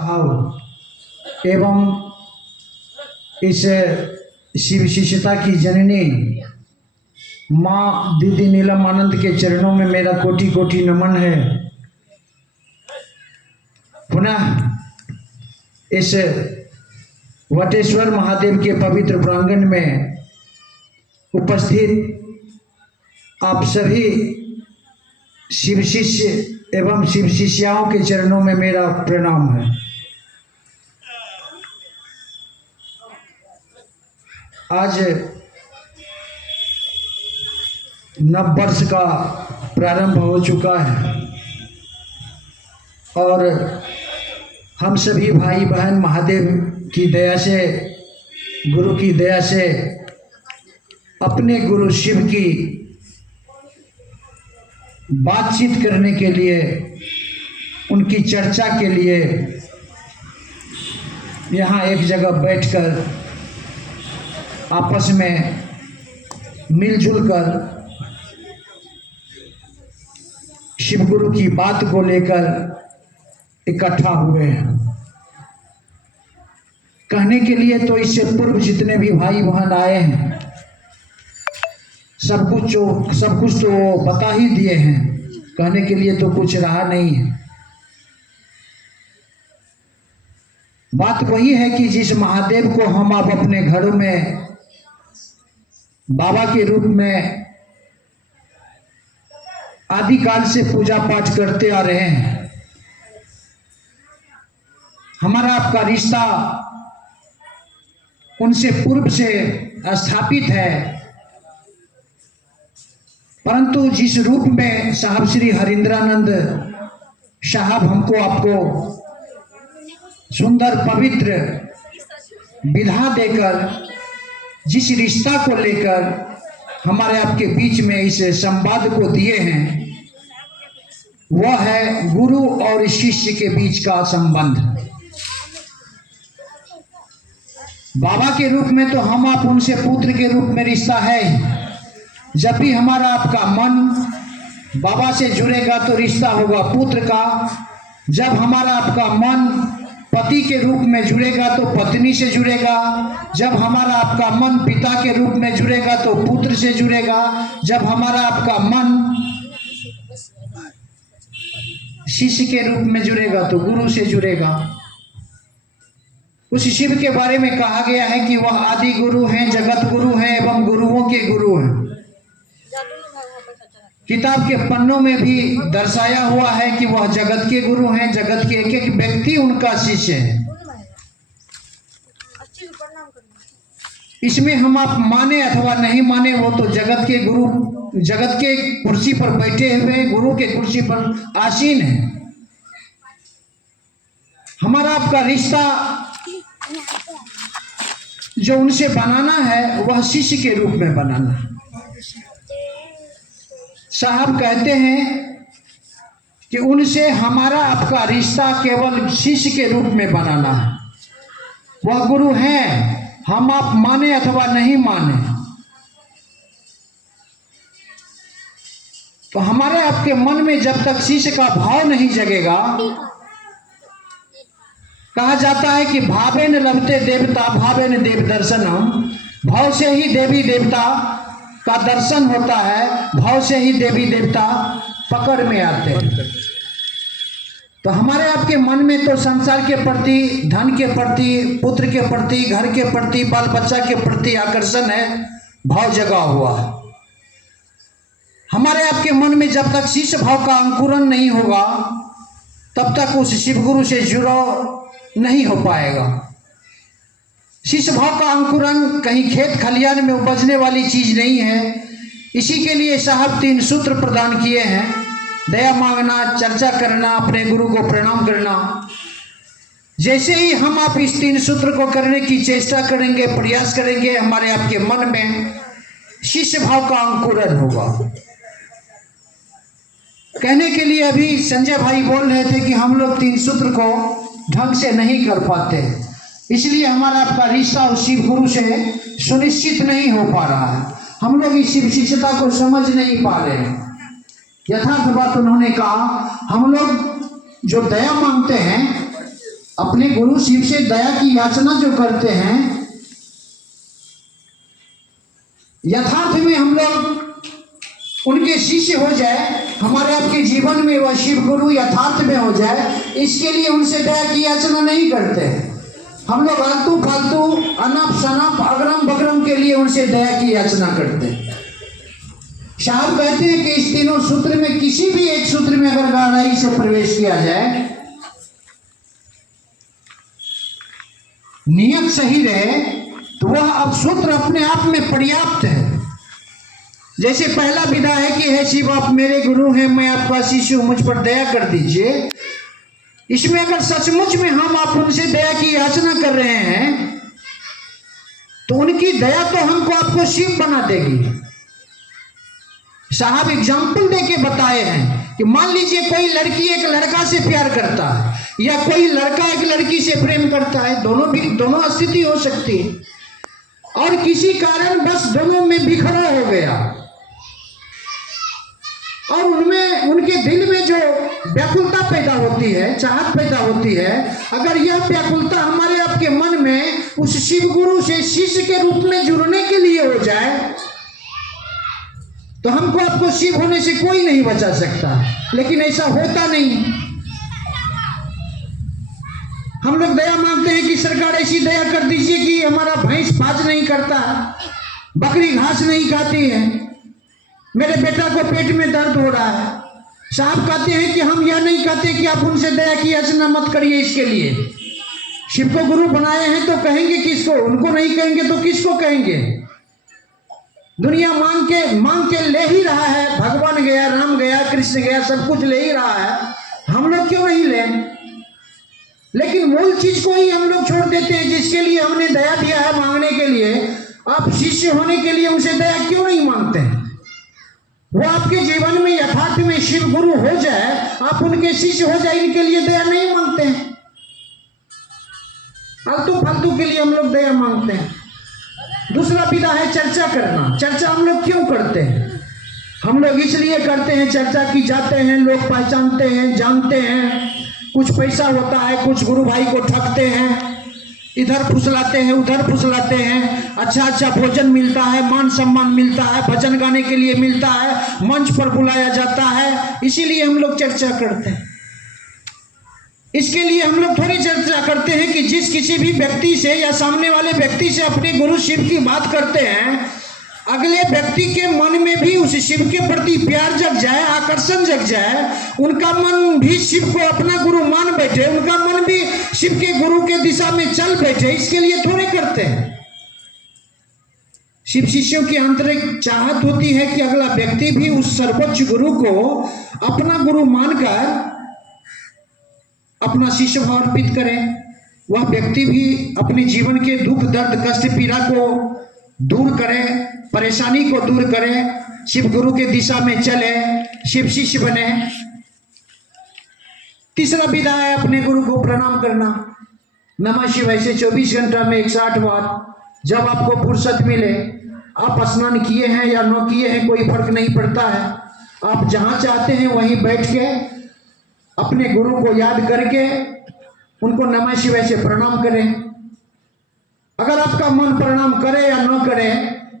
भाव एवं इस शिव शिष्यता की जननी माँ दीदी नीलम आनंद के चरणों में मेरा कोटि कोटि नमन है। पुनः इस वटेश्वर महादेव के पवित्र प्रांगण में उपस्थित आप सभी शिव शिष्य एवं शिव शिष्याओं के चरणों में मेरा प्रणाम है। आज नव वर्ष का प्रारंभ हो चुका है और हम सभी भाई बहन महादेव की दया से, गुरु की दया से अपने गुरु शिव की बातचीत करने के लिए, उनकी चर्चा के लिए यहाँ एक जगह बैठकर आपस में मिलजुल कर शिव गुरु की बात को लेकर इकट्ठा हुए हैं। कहने के लिए तो इससे पूर्व जितने भी भाई बहन आए हैं सब कुछ तो वो बता ही दिए हैं। कहने के लिए तो कुछ रहा नहीं है। बात वही है कि जिस महादेव को हम आप अपने घरों में बाबा के रूप में आदिकाल से पूजा पाठ करते आ रहे हैं, हमारा आपका रिश्ता उनसे पूर्व से स्थापित है। परंतु जिस रूप में साहब श्री हरिंद्रानंद साहब हमको आपको सुंदर पवित्र विधा देकर जिस रिश्ता को लेकर हमारे आपके बीच में इस संवाद को दिए हैं, वह है गुरु और शिष्य के बीच का संबंध। बाबा के रूप में तो हम आप उनसे पुत्र के रूप में रिश्ता है। जब भी हमारा आपका मन बाबा से जुड़ेगा तो रिश्ता होगा पुत्र का। जब हमारा आपका मन पति के रूप में जुड़ेगा तो पत्नी से जुड़ेगा। जब हमारा आपका मन पिता के रूप में जुड़ेगा तो पुत्र से जुड़ेगा। जब हमारा आपका मन शिष्य के रूप में जुड़ेगा तो गुरु से जुड़ेगा। उस शिव के बारे में कहा गया है कि वह आदि गुरु हैं, जगत गुरु हैं एवं गुरुओं के गुरु हैं। किताब के पन्नों में भी दर्शाया हुआ है कि वह जगत के गुरु हैं। जगत के एक एक व्यक्ति उनका शिष्य है। इसमें हम आप माने अथवा नहीं माने, वो तो जगत के गुरु, जगत के कुर्सी पर बैठे हुए गुरु के कुर्सी पर आसीन है। हमारा आपका रिश्ता जो उनसे बनाना है वह शिष्य के रूप में बनाना है। साहब कहते हैं कि उनसे हमारा आपका रिश्ता केवल शिष्य के रूप में बनाना है। वह गुरु हैं, हम आप माने अथवा नहीं माने। तो हमारे आपके मन में जब तक शिष्य का भाव नहीं जगेगा, कहा जाता है कि भावेन लभते देवता भावेन देव दर्शनम, भाव से ही देवी देवता का दर्शन होता है, भाव से ही देवी देवता पकड़ में आते हैं। तो हमारे आपके मन में तो संसार के प्रति, धन के प्रति, पुत्र के प्रति, घर के प्रति, बाल बच्चा के प्रति आकर्षण है, भाव जगा हुआ है। हमारे आपके मन में जब तक शिष्य भाव का अंकुरण नहीं होगा तब तक उस शिव गुरु से जुड़ाव नहीं हो पाएगा। शिष्य भाव का अंकुरण कहीं खेत खलियान में उपजने वाली चीज नहीं है। इसी के लिए साहब 3 सूत्र प्रदान किए हैं: दया मांगना, चर्चा करना, अपने गुरु को प्रणाम करना। जैसे ही हम आप इस 3 सूत्र को करने की चेष्टा करेंगे, प्रयास करेंगे, हमारे आपके मन में शिष्य भाव का अंकुरण होगा। कहने के लिए अभी संजय भाई बोल रहे थे कि हम लोग 3 सूत्र को ढंग से नहीं कर पाते, इसलिए हमारा आपका रिश्ता उस शिव गुरु से सुनिश्चित नहीं हो पा रहा है। हम लोग इस शिव शिष्यता को समझ नहीं पा रहे हैं। यथार्थ बात उन्होंने कहा, हम लोग जो दया मांगते हैं अपने गुरु शिव से दया की याचना जो करते हैं, यथार्थ में हम लोग उनके शिष्य हो जाए, हमारे आपके जीवन में वह शिव गुरु यथार्थ में हो जाए, इसके लिए उनसे दया की याचना नहीं करते। हम लोग आलतू फालतू अनाप शनाप अगरम बगरम के लिए उनसे दया की याचना करते हैं। साहब कहते हैं कि इस तीनों सूत्र में किसी भी एक सूत्र में अगर गहराई से प्रवेश किया जाए, नियत सही रहे, तो वह अब सूत्र अपने आप में पर्याप्त है। जैसे पहला विधा है कि हे शिव आप मेरे गुरु हैं, मैं आपका शिष्य हूं, मुझ पर दया कर दीजिए। इसमें अगर सचमुच में हम आप उनसे दया की याचना कर रहे हैं, तो उनकी दया तो हमको आपको शिव बना देगी। साहब एग्जाम्पल देके बताए हैं कि मान लीजिए कोई लड़की एक लड़का से प्यार करता है, या कोई लड़का एक लड़की से प्रेम करता है, दोनों स्थिति हो सकती है, और किसी कारण बस दोनों में बिखरा हो गया, और उनमें उनके दिल में जो व्याकुलता पैदा होती है, चाहत पैदा होती है, अगर यह व्याकुलता हमारे आपके मन में उस शिव गुरु से शिष्य के रूप में जुड़ने के लिए हो जाए, तो हमको आपको शिव होने से कोई नहीं बचा सकता। लेकिन ऐसा होता नहीं। हम लोग दया मांगते हैं कि सरकार ऐसी दया कर दीजिए कि हमारा भैंस पाज नहीं करता, बकरी घास नहीं खाती है, मेरे बेटा को पेट में दर्द हो रहा है। साहब कहते हैं कि हम यह नहीं कहते कि आप उनसे दया की याचना मत करिए। इसके लिए शिव को गुरु बनाए हैं तो कहेंगे किसको? उनको नहीं कहेंगे तो किसको कहेंगे? दुनिया मांग के ले ही रहा है, भगवान गया, राम गया, कृष्ण गया, सब कुछ ले ही रहा है, हम लोग क्यों नहीं लें? लेकिन मूल चीज को ही हम लोग छोड़ देते हैं, जिसके लिए हमने दया दिया है मांगने के लिए। आप शिष्य होने के लिए उनसे दया क्यों नहीं मांगते हैं? वो आपके जीवन में यथार्थ में शिव गुरु हो जाए, आप उनके शिष्य हो जाए, इनके लिए दया नहीं मांगते हैं। फालतू फालतू के लिए हम लोग दया मांगते हैं। दूसरा विधा है चर्चा करना। चर्चा हम लोग क्यों करते हैं? हम लोग इसलिए करते हैं चर्चा की जाते हैं, लोग पहचानते हैं, जानते हैं, कुछ पैसा होता है, कुछ गुरु भाई को ठगते हैं, इधर फुसलाते हैं, उधर फुसलाते हैं, अच्छा भोजन मिलता है, मान सम्मान मिलता है, भजन गाने के लिए मिलता है, मंच पर बुलाया जाता है, इसीलिए हम लोग चर्चा करते हैं। इसके लिए हम लोग थोड़ी चर्चा करते हैं कि जिस किसी भी व्यक्ति से या सामने वाले व्यक्ति से अपने गुरु शिव की बात करते हैं, अगले व्यक्ति के मन में भी उस शिव के प्रति प्यार जग जाए, आकर्षण जग जाए, उनका मन भी शिव को अपना गुरु मान बैठे, उनका मन भी शिव के गुरु के दिशा में चल बैठे। इसके लिए थोड़े करते हैं। शिव शिष्यों की आंतरिक चाहत होती है कि अगला व्यक्ति भी उस सर्वोच्च गुरु को अपना गुरु मानकर अपना शिष्य भाव अर्पित करे। वह व्यक्ति भी अपने जीवन के दुख दर्द कष्ट पीड़ा को दूर करे, परेशानी को दूर करे, शिव गुरु के दिशा में चले, शिव शिष्य बने। तीसरा विधा है अपने गुरु को प्रणाम करना। नमः शिवाय से 24 घंटा में 108 बार, जब आपको फुर्सत मिले, आप स्नान किए हैं या न किए हैं कोई फर्क नहीं पड़ता है, आप जहां चाहते हैं वहीं बैठ के अपने गुरु को याद करके उनको नमः शिवाय से प्रणाम करें। अगर आपका मन प्रणाम करे या न करे,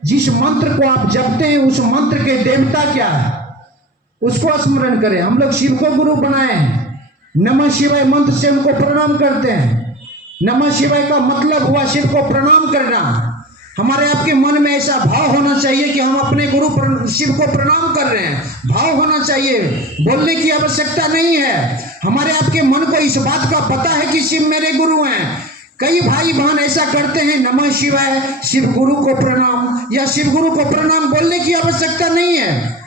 जिस मंत्र को आप जपते हैं उस मंत्र के देवता क्या है उसको स्मरण करें। हम लोग शिव को गुरु बनाए हैं, नमः शिवाय मंत्र से उनको प्रणाम करते हैं। नमः शिवाय का मतलब हुआ शिव को प्रणाम करना। हमारे आपके मन में ऐसा भाव होना चाहिए कि हम अपने गुरु शिव को प्रणाम कर रहे हैं, भाव होना चाहिए, बोलने की आवश्यकता नहीं है। हमारे आपके मन को इस बात का पता है कि शिव मेरे गुरु हैं। कई भाई बहन ऐसा करते हैं, नमः शिवाय शिव गुरु को प्रणाम या शिव गुरु को प्रणाम, बोलने की आवश्यकता नहीं है।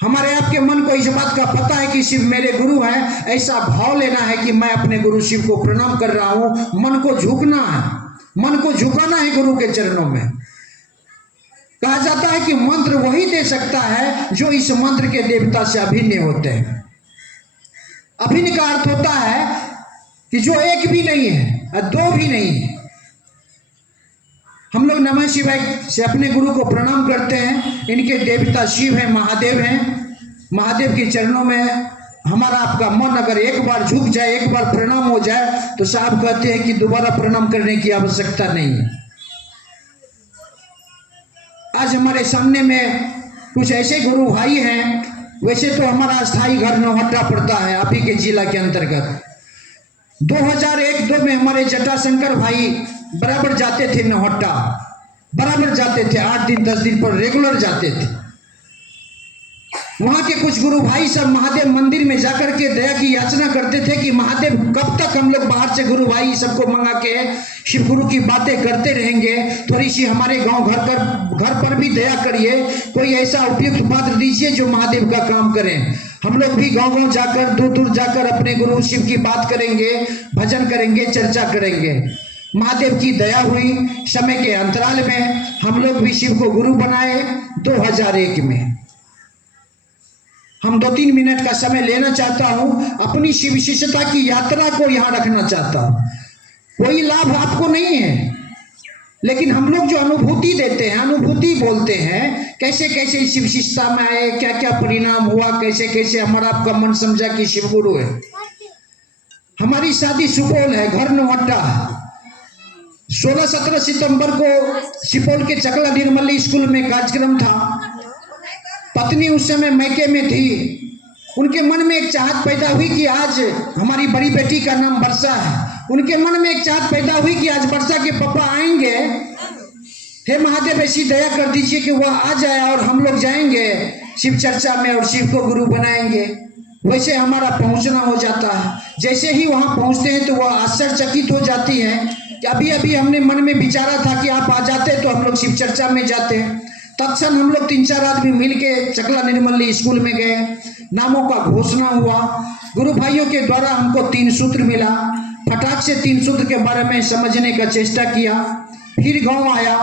हमारे आपके मन को इस बात का पता है कि शिव मेरे गुरु हैं, ऐसा भाव लेना है कि मैं अपने गुरु शिव को प्रणाम कर रहा हूं। मन को झुकना है, मन को झुकाना है गुरु के चरणों में। कहा जाता है कि मंत्र वही दे सकता है जो इस मंत्र के देवता से अभिन्न होते हैं। अभिन्न का अर्थ होता है कि जो एक भी नहीं है और दो भी नहीं है। हम लोग नमः शिवाय से अपने गुरु को प्रणाम करते हैं। इनके देवता शिव हैं, महादेव हैं। महादेव के चरणों में हमारा आपका मन अगर एक बार झुक जाए, एक बार प्रणाम हो जाए, तो साहब कहते हैं कि दोबारा प्रणाम करने की आवश्यकता नहीं है। आज हमारे सामने में कुछ ऐसे गुरु भाई हैं, वैसे तो हमारा स्थायी घर नौहट्टा पड़ता है आप ही के जिला के अंतर्गत। 2001-2 में हमारे जटाशंकर भाई बराबर जाते थे नौहट्टा, बराबर जाते थे, 8 दिन 10 दिन पर रेगुलर जाते थे। वहां के कुछ गुरु भाई सब महादेव मंदिर में जाकर के दया की याचना करते थे कि महादेव कब तक हम लोग बाहर से गुरु भाई सबको मंगा के शिव गुरु की बातें करते रहेंगे, थोड़ी सी हमारे गांव घर पर भी दया करिए, कोई ऐसा उपयुक्त पात्र दीजिए जो महादेव का काम करें। हम लोग भी गांव गांव जाकर, दूर दूर जाकर अपने गुरु शिव की बात करेंगे, भजन करेंगे, चर्चा करेंगे। महादेव की दया हुई, समय के अंतराल में हम लोग भी शिव को गुरु बनाए 2001 में। हम 2-3 मिनट का समय लेना चाहता हूं, अपनी शिव शिष्यता की यात्रा को यहां रखना चाहता हूं। कोई लाभ आपको नहीं है, लेकिन हम लोग जो अनुभूति देते हैं, अनुभूति बोलते हैं, कैसे कैसे शिव शिष्यता में आए, क्या क्या परिणाम हुआ, कैसे कैसे हमारा आपका मन समझा कि शिव गुरु है। हमारी शादी सुपौल है, घर नौहट्टा। 16-17 सितंबर को सुपौल के चकला निर्मली स्कूल में कार्यक्रम था। पत्नी उस समय मैके में थी, उनके मन में एक चाहत पैदा हुई कि आज हमारी बड़ी बेटी का नाम वर्षा है, उनके मन में एक चाहत पैदा हुई कि आज वर्षा के पापा आएंगे, हे महादेव ऐसी दया कर दीजिए कि वह आ जाए और हम लोग जाएंगे शिव चर्चा में और शिव को गुरु बनाएंगे। वैसे हमारा पहुंचना हो जाता है। जैसे ही वहां पहुंचते हैं तो वह आश्चर्यचकित हो जाती है कि अभी अभी हमने मन में विचारा था कि आप आ जाते तो हम लोग शिव चर्चा में जाते हैं। तत्क्षण हम लोग 3-4 आदमी मिल के चकला निर्मली स्कूल में गए, नामों का घोषणा हुआ, गुरु भाइयों के द्वारा हमको 3 सूत्र मिला, फटाक से 3 सूत्र के बारे में समझने का चेष्टा किया। फिर गांव आया।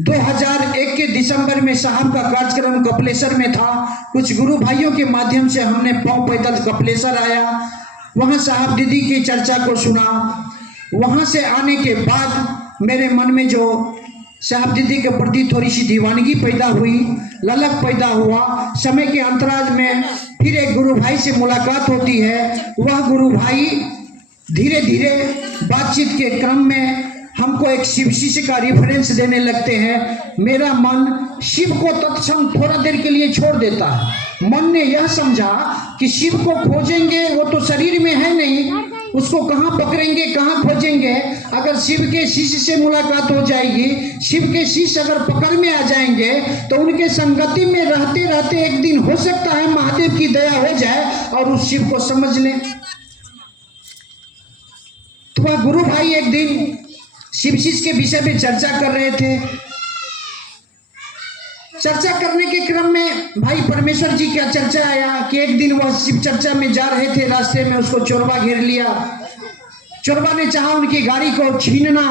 2001 के दिसंबर में साहब का कार्यक्रम कपिलेश्वर में था। कुछ गुरु भाइयों के माध्यम से हमने पांव पैदल कपिलेश्वर आया, वहां साहब दीदी की चर्चा को सुना। वहां से आने के बाद मेरे मन में जो साहब दीदी के प्रति थोड़ी सी दीवानगी पैदा हुई, ललक पैदा हुआ। समय के अंतराल में फिर एक गुरु भाई से मुलाकात होती है। वह गुरु भाई धीरे धीरे बातचीत के क्रम में हमको एक शिव शिष्य का रिफरेंस देने लगते हैं। मेरा मन शिव को तत्क्षण थोड़ा देर के लिए छोड़ देता है। मन ने यह समझा कि शिव को खोजेंगे, वो तो शरीर में है नहीं, उसको कहाँ पकड़ेंगे, कहाँ खोजेंगे। अगर शिव के शिष्य से मुलाकात हो जाएगी, शिव के शिष्य अगर पकड़ में आ जाएंगे तो उनके संगति में रहते रहते एक दिन हो सकता है महादेव की दया हो जाए और उस शिव को समझ लें। तो वह गुरु भाई एक दिन शिव शिष्य के विषय में चर्चा कर रहे थे। चर्चा करने के क्रम में भाई परमेश्वर जी का चर्चा आया कि एक दिन वह शिव चर्चा में जा रहे थे, रास्ते में उसको चोरवा घेर लिया। चोरवा ने चाहा उनकी गाड़ी को छीनना।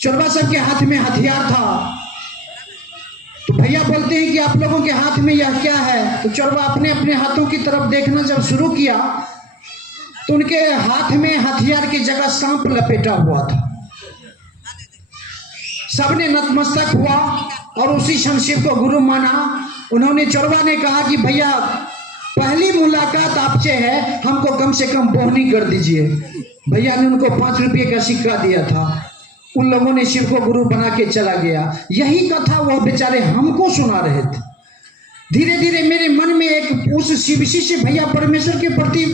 चोरवा सबके हाथ में हथियार था। तो भैया बोलते हैं कि आप लोगों के हाथ में यह क्या है। तो चोरवा अपने अपने हाथों की तरफ देखना जब शुरू किया तो उनके हाथ में हथियार की जगह सांप लपेटा हुआ था। सबने नतमस्तक हुआ और उसी क्षण शिव को गुरु माना। उन्होंने चोरवा ने कहा कि भैया पहली मुलाकात आपसे है, हमको कम से कम बोहनी कर दीजिए। भैया ने उनको 5 रुपये का सिक्का दिया था। उन लोगों ने शिव को गुरु बना के चला गया। यही कथा वह बेचारे हमको सुना रहे थे। धीरे धीरे मेरे मन में एक उस शिव शिष्य भैया परमेश्वर के प्रति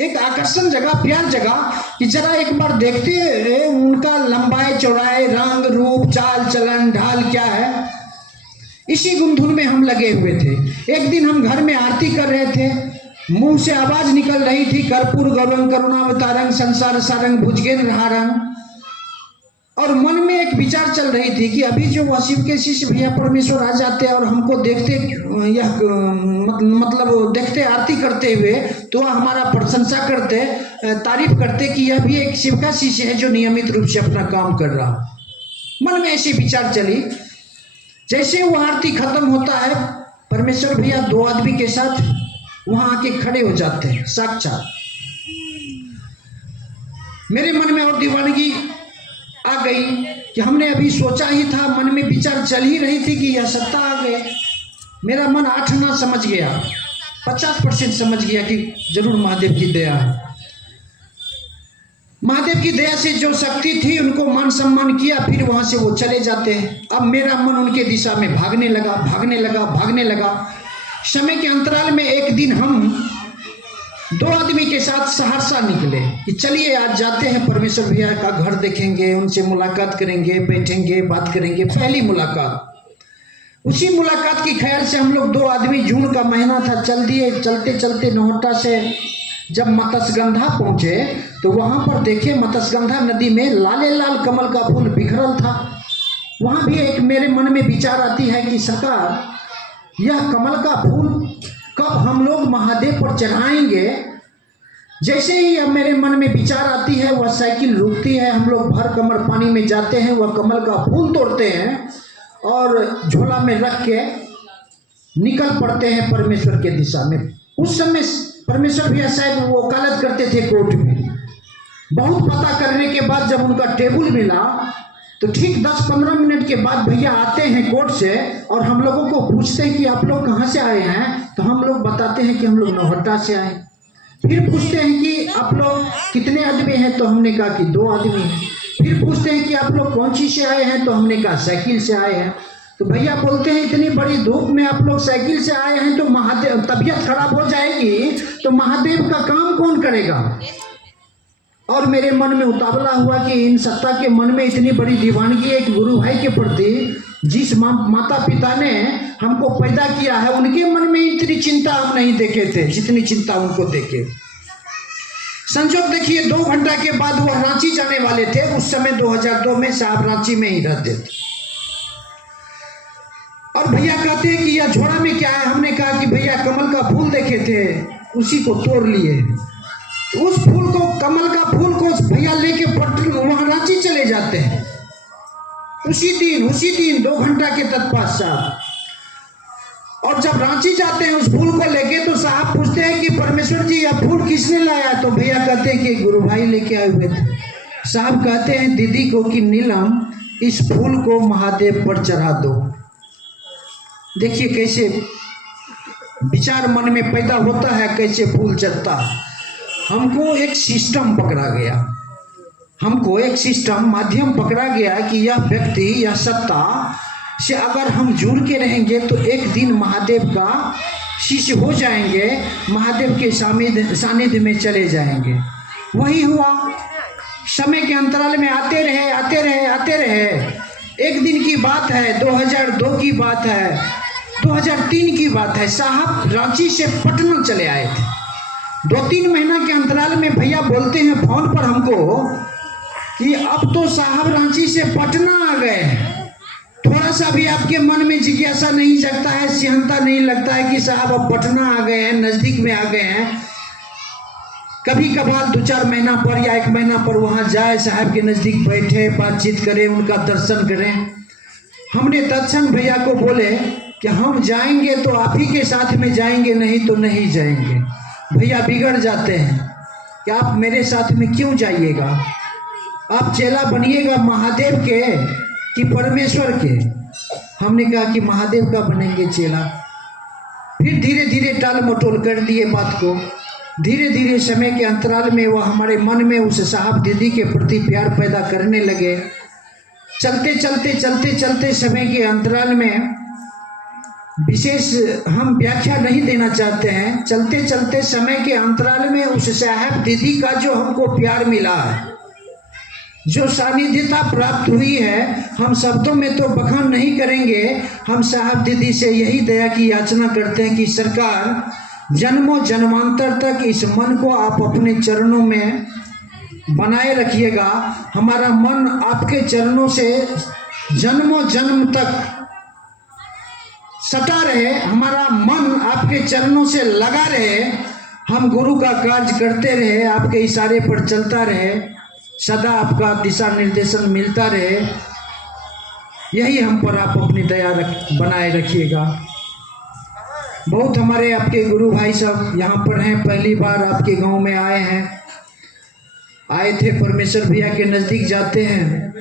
एक आकर्षण जगह, प्यार जगह कि जरा एक बार देखते हैं उनका लंबाई चौड़ाई, रंग रूप, चाल चलन, ढाल क्या है। इसी गुंधुन में हम लगे हुए थे। एक दिन हम घर में आरती कर रहे थे, मुंह से आवाज निकल रही थी, कर्पूर गौरंग करुणावतारंग संसार सारंग भुजगेन रहारंग। और मन में एक विचार चल रही थी कि अभी जो वह शिव के शिष्य भैया परमेश्वर आ जाते और हमको देखते, यह मतलब देखते आरती करते हुए, तो वह हमारा प्रशंसा करते, तारीफ करते कि यह भी एक शिव का शिष्य है जो नियमित रूप से अपना काम कर रहा। मन में ऐसी विचार चली। जैसे वो आरती खत्म होता है, परमेश्वर भैया 2 आदमी के साथ वहां आके खड़े हो जाते हैं साक्षात। मेरे मन में और दीवानगी आ गई कि हमने अभी सोचा ही था, मन में विचार चल ही रही थी कि यह सत्ता आ गए। मेरा मन 8 आना समझ गया। 50% समझ गया कि जरूर महादेव की दया है। महादेव की दया से जो शक्ति थी उनको मान सम्मान किया, फिर वहां से वो चले जाते हैं। अब मेरा मन उनके दिशा में भागने लगा, भागने लगा, भागने लगा। समय के अंतराल में एक दिन हम 2 आदमी के साथ सहरसा निकले कि चलिए आज जाते हैं, परमेश्वर भैया का घर देखेंगे, उनसे मुलाकात करेंगे, बैठेंगे, बात करेंगे। पहली मुलाकात, उसी मुलाकात की खैर से हम लोग 2 आदमी, जून का महीना था, चल दिए। चलते चलते नौहट्टा से जब मत्स्यगंधा पहुंचे तो वहां पर देखे मत्स्यगंधा नदी में लाले लाल कमल का फूल बिखरल था। वहां भी एक मेरे मन में विचार आती है कि सरकार यह कमल का फूल कब हम लोग महादेव पर चढ़ाएंगे। जैसे ही अब मेरे मन में विचार आती है, वह साइकिल रुकती है, हम लोग भर कमर पानी में जाते हैं, वह कमल का फूल तोड़ते हैं और झोला में रख के निकल पड़ते हैं परमेश्वर के दिशा में। उस समय परमेश्वर भैया शायद वो वकालत करते थे कोर्ट में। बहुत पता करने के बाद जब उनका टेबल मिला तो ठीक 10-15 मिनट के बाद भैया आते हैं कोर्ट से और हम लोगों को पूछते हैं कि आप लोग कहाँ से आए हैं। तो हम लोग बताते हैं कि हम लोग नौहट्टा से आए। फिर पूछते हैं कि आप लोग कितने आदमी हैं, तो हमने कहा कि 2 आदमी हैं। फिर पूछते हैं कि आप लोग कौन सी से आए हैं, तो हमने कहा साइकिल से आए हैं। तो भैया बोलते हैं इतनी बड़ी धूप में आप लोग साइकिल से आए हैं तो महादेव, तबीयत खराब हो जाएगी तो महादेव का काम कौन करेगा। और मेरे मन में उतावला हुआ कि इन सत्ता के मन में इतनी बड़ी दीवानगी है कि गुरु भाई के प्रति, जिस माता पिता ने हमको पैदा किया है, उनके मन में इतनी चिंता हम नहीं देखे थे जितनी चिंता उनको देखे। संजोग देखिए 2 घंटा के बाद वह रांची जाने वाले थे। उस समय 2002 में साहब रांची में ही रहते थे। और भैया कहते हैं कि यह झोड़ा में क्या है। हमने कहा कि भैया कमल का फूल देखे थे, उसी को तोड़ लिए। उस फूल को, कमल का फूल को भैया लेके वहां रांची चले जाते हैं। उसी दिन 2 घंटा के तत्पश्चात। और जब रांची जाते हैं उस फूल को लेके तो साहब पूछते हैं कि परमेश्वर जी यह फूल किसने लाया। तो भैया कहते हैं कि गुरु भाई लेके आए हुए थे। साहब कहते हैं दीदी को कि नीलम इस फूल को महादेव पर चढ़ा दो। देखिए कैसे विचार मन में पैदा होता है, कैसे फूल चढ़ता है। हमको एक सिस्टम पकड़ा गया, हमको एक सिस्टम माध्यम पकड़ा गया कि यह व्यक्ति, यह सत्ता से अगर हम जुड़ के रहेंगे तो एक दिन महादेव का शिष्य हो जाएंगे, महादेव के सानिध्य में चले जाएंगे। वही हुआ। समय के अंतराल में आते रहे। एक दिन की बात है, 2002 की बात है, 2003 की बात है। साहब रांची से पटना चले आए थे। 2-3 महीना के अंतराल में भैया बोलते हैं फोन पर हमको कि अब तो साहब रांची से पटना आ गए हैं। थोड़ा सा भी आपके मन में जिज्ञासा नहीं जगता है, सेहनता नहीं लगता है कि साहब अब पटना आ गए हैं, नज़दीक में आ गए हैं। कभी कभार 2-4 महीना पर या 1 महीना पर वहाँ जाए, साहब के नज़दीक बैठे, बातचीत करें, उनका दर्शन करें। हमने तत्क्षण भैया को बोले कि हम जाएंगे तो आप ही के साथ में जाएंगे, नहीं तो नहीं जाएंगे। भैया बिगड़ जाते हैं कि आप मेरे साथ में क्यों जाइएगा, आप चेला बनिएगा महादेव के कि परमेश्वर के। हमने कहा कि महादेव का बनेंगे चेला। फिर धीरे धीरे टाल मटोल कर दिए बात को। धीरे धीरे समय के अंतराल में वह हमारे मन में उस साहब दीदी के प्रति प्यार पैदा करने लगे। चलते समय के अंतराल में विशेष हम व्याख्या नहीं देना चाहते हैं। चलते समय के अंतराल में उस साहब दीदी का जो हमको प्यार मिला है, जो सानिध्यता प्राप्त हुई है, हम शब्दों में तो बखान नहीं करेंगे। हम साहब दीदी से यही दया की याचना करते हैं कि सरकार जन्मों जन्मांतर तक इस मन को आप अपने चरणों में बनाए रखिएगा। हमारा मन आपके चरणों से जन्मों जन्म तक सटा रहे, हमारा मन आपके चरणों से लगा रहे, हम गुरु का कार्य करते रहे, आपके इशारे पर चलता रहे, सदा आपका दिशा निर्देशन मिलता रहे। यही हम पर आप अपनी दया बनाए रखिएगा। बहुत हमारे आपके गुरु भाई सब यहाँ पर हैं, पहली बार आपके गांव में आए थे। परमेश्वर भैया के नज़दीक जाते हैं।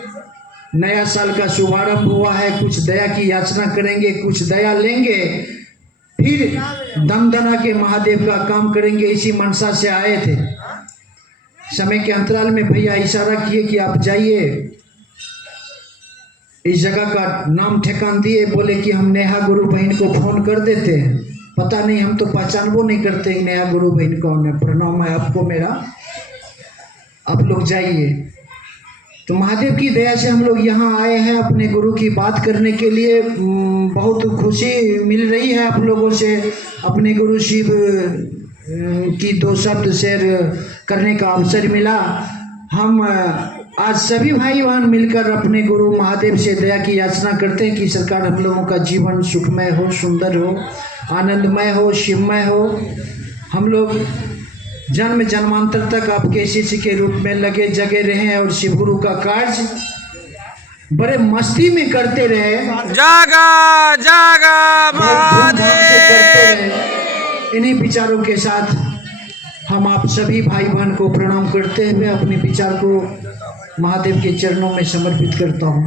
नया साल का शुभारंभ हुआ है, कुछ दया की याचना करेंगे, कुछ दया लेंगे। फिर दमदना के महादेव का काम करेंगे, इसी मनसा से आए थे। समय के अंतराल में भैया इशारा किए कि आप जाइए, इस जगह का नाम ठिकान दिए, बोले कि हम नेहा गुरु बहन को फोन कर देते हैं। पता नहीं, हम तो पहचानबो नहीं करते नेहा गुरु बहन कौन है। प्रणाम है आपको मेरा, आप लोग जाइए। तो महादेव की दया से हम लोग यहाँ आए हैं अपने गुरु की बात करने के लिए। बहुत खुशी मिल रही है आप लोगों से। अपने गुरु शिव की 2 शब्द शेयर करने का अवसर मिला। हम आज सभी भाई बहन मिलकर अपने गुरु महादेव से दया की याचना करते हैं कि सरकार हम लोगों का जीवन सुखमय हो, सुंदर हो, आनंदमय हो, शिवमय हो। हम लोग जन्म जन्मांतर तक आपके शिष्य के रूप में लगे जगे रहे और शिव गुरु का कार्य बड़े मस्ती में करते रहे, जागा जागा महादेव। इन्हीं विचारों के साथ हम आप सभी भाई बहन को प्रणाम करते हुए अपने विचार को महादेव के चरणों में समर्पित करता हूँ।